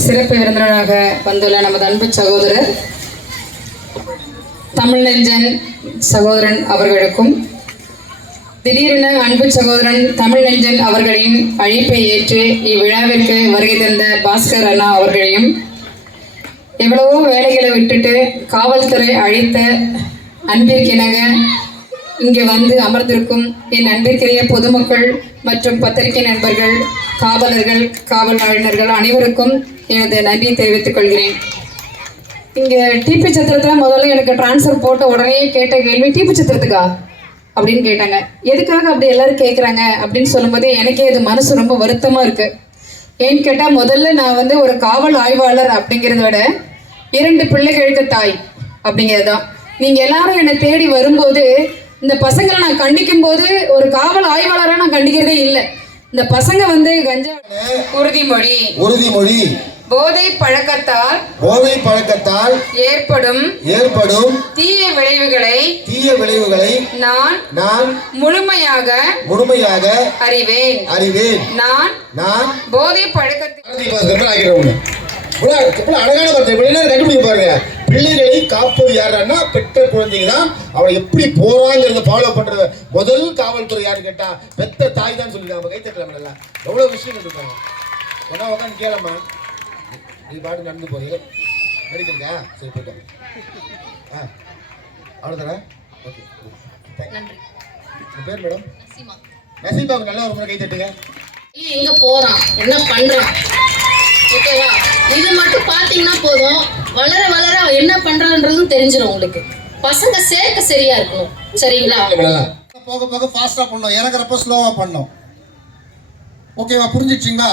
சிறப்பு விருந்தினராக வந்துள்ள நமது அன்பு சகோதரர் தமிழ் நெஞ்சன் சகோதரன் அவர்களுக்கும் திடீரென அன்பு சகோதரன் தமிழ் நெஞ்சன் அவர்களின் அழைப்பை ஏற்று இவ்விழாவிற்கு வருகை தந்த பாஸ்கர் அண்ணா அவர்களையும் எவ்வளவோ வேலைகளை விட்டுட்டு காவல்துறை அழைத்த அன்பிற்கிணங்க இங்கே வந்து அமர்ந்திருக்கும் என் அன்பிற்கிறைய பொதுமக்கள் மற்றும் பத்திரிகை நண்பர்கள் காவலர்கள் காவல் ஆளுநர்கள் அனைவருக்கும் எனது நன்றியை தெரிவித்துக் கொள்கிறேன். இங்கே டிபி சத்திரத்தில் முதல்ல எனக்கு டிரான்ஸ்ஃபர் போட்ட உடனே கேட்ட கேள்வி டிபி சத்திரத்துக்கா? அப்படின்னு கேட்டாங்க. எதுக்காக அப்படி எல்லாரும் கேட்குறாங்க அப்படின்னு சொல்லும்போது எனக்கே இது மனசு ரொம்ப வருத்தமாக இருக்குது ஏன்னு கேட்டால் முதல்ல நான் வந்து ஒரு காவல் ஆய்வாளர் அப்படிங்கிறத விட இரண்டு பிள்ளைகளுக்கு தாய் அப்படிங்கிறது தான் நீங்கள் எல்லாரும் என்னை தேடி வரும்போது இந்த பசங்களை நான் கண்டிக்கும் போது ஒரு காவல் ஆய்வாளராக நான் கண்டிக்கிறதே இல்லை. இந்த பசங்க வந்து கஞ்சா உறுதிமொழி. உறுதிமொழி. போதை பழக்கத்தால் போதை பழக்கத்தால் ஏற்படும் ஏற்படும் தீய விளைவுகளை தீய விளைவுகளை நான் நான் முழுமையாக முழுமையாக அறிவேன். அறிவேன். நான் நான் போதை பழக்கத்தில் அழகான வார்த்தை. கண்டுபிடிக்க பாருங்க. பிள்ளைகளை காப்பது யாருன்னா பெற்ற குழந்தைங்க தான். அவளை எப்படி போறாங்கிறத ஃபாலோ பண்றது. முதல் காவல்துறை யாரு கேட்டா பெத்த தாய் தான் சொல்லிருக்காங்க கை தட்டலாம் எல்லாம் எவ்வளவு விஷயம் இருக்காங்க ஒன்னா உட்காந்து கேளம்மா. நீ பாட்டு நடந்து போறீங்க மெடிக்கலுக்கா சரி போயிட்டோம் ஆ அவ்வளோதானே ஓகே நன்றி. பேர் மேடம்? நசீபாவுக்கு நல்ல ஒரு முறை கை தட்டுங்க. பையன் எங்க போறான்? என்ன பண்றான்? ஓகேவா? இது மட்டும் பாத்தீங்கன்னா போதும். வளர வளர அவன் என்ன பண்றான்றதும் தெரிஞ்சிடும் உங்களுக்கு. பசங்க சேர்க்க சரியா இருக்கணும். சரிங்களா? போக போக ஃபாஸ்ட்டாக பண்ணோம் இறங்குறப்ப ஸ்லோவாக பண்ணோம் ஓகேவா? புரிஞ்சிச்சிங்களா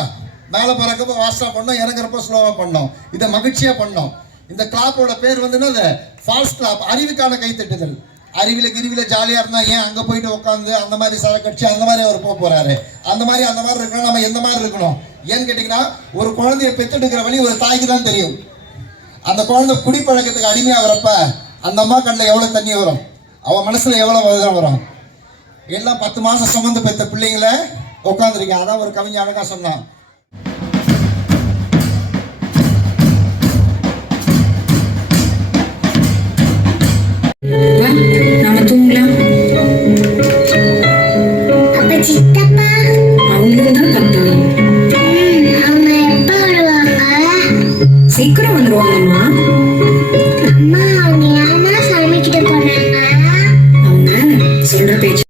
மேலே பறக்கப்போ ஃபாஸ்ட்டாக பண்ணோம் இறங்குறப்போ ஸ்லோவாக பண்ணோம். இதை மகிழ்ச்சியாக பண்ணோம். இந்த கிளாப்போட பேர் வந்து என்னது? Falls clap அறிவுக்கான கைத்தட்டுதல். அறிவில கிரிவில் ஜாலியாக இருந்தால் ஏன் அங்கே போயிட்டு உட்காந்து அந்த மாதிரி சரக்கடிச்சு அந்த மாதிரி அவர் போக போகிறாரு அந்த மாதிரி அந்த மாதிரி இருக்கணும் நம்ம எந்த மாதிரி இருக்கணும்? ஏன்னு கேட்டிங்கன்னா ஒரு குழந்தைய பெற்றெடுக்கிற வழி ஒரு தாய்க்கு தான் தெரியும். அந்த குழந்தை குடிப்பழக்கத்துக்கு அடிமையாகிறப்ப அந்த அம்மா கண்ணில் எவ்வளோ தண்ணி வரும்? அவன் மனசில் எவ்வளோ வேதனை வரும்? எல்லாம் பத்து மாதம் சுமந்து பெற்ற பிள்ளைங்கள உட்காந்துருக்கேன் அதான் ஒரு கவிஞர் அழகாக சொன்னான். सिलेंडर पेज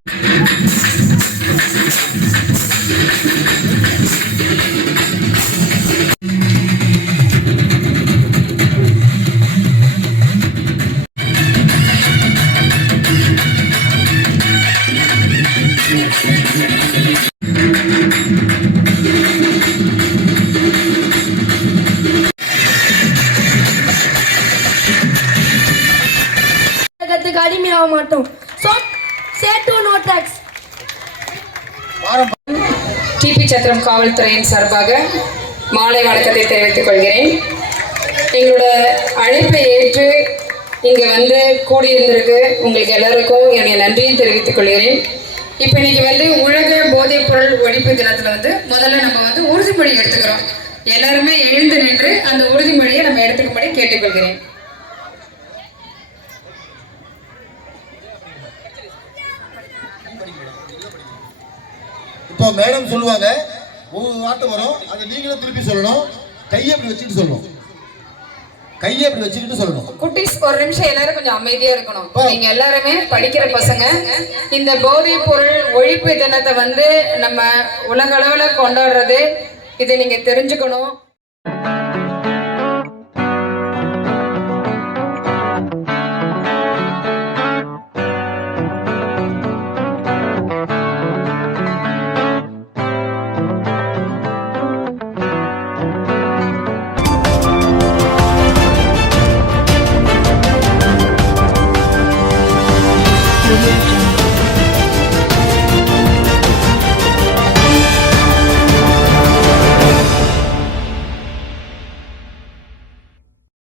गाड़ी में आओ मारता हूँ। सो டிபி சத்திரம் காவல்துறையின் சார்பாக மாலை வணக்கத்தை தெரிவித்துக் கொள்கிறேன். எங்களோட அழைப்பை ஏற்று இங்கே வந்து கூடியிருந்திருக்கு உங்களுக்கு எல்லாருக்கும் என்னுடைய நன்றியை தெரிவித்துக் கொள்கிறேன். இப்போ இன்னைக்கு வந்து உலக போதைப் பொருள் ஒழிப்பு தினத்தில் வந்து முதல்ல நம்ம வந்து உறுதிமொழி எடுத்துக்கிறோம். எல்லாருமே எழுந்து நின்று அந்த உறுதிமொழியை நம்ம எடுத்துக்கும்படி கேட்டுக்கொள்கிறேன். இப்போ மேடம் சொல்லுவாங்க ஒவ்வொரு வார்த்தை வரும் அதை நீங்களும் திருப்பி சொல்லணும். கையை அப்படி வச்சுக்கிட்டு சொல்லணும். கையை அப்படி வச்சுக்கிட்டு சொல்லணும். குட்டீஸ் ஒரு நிமிஷம் எல்லாரும் கொஞ்சம் அமைதியா இருக்கணும். நீங்க எல்லாருமே படிக்கிற பசங்க இந்த போதைப் பொருள் ஒழிப்பு தினத்தை வந்து நம்ம உலக அளவுல கொண்டாடுறது இதை நீங்க தெரிஞ்சுக்கணும்.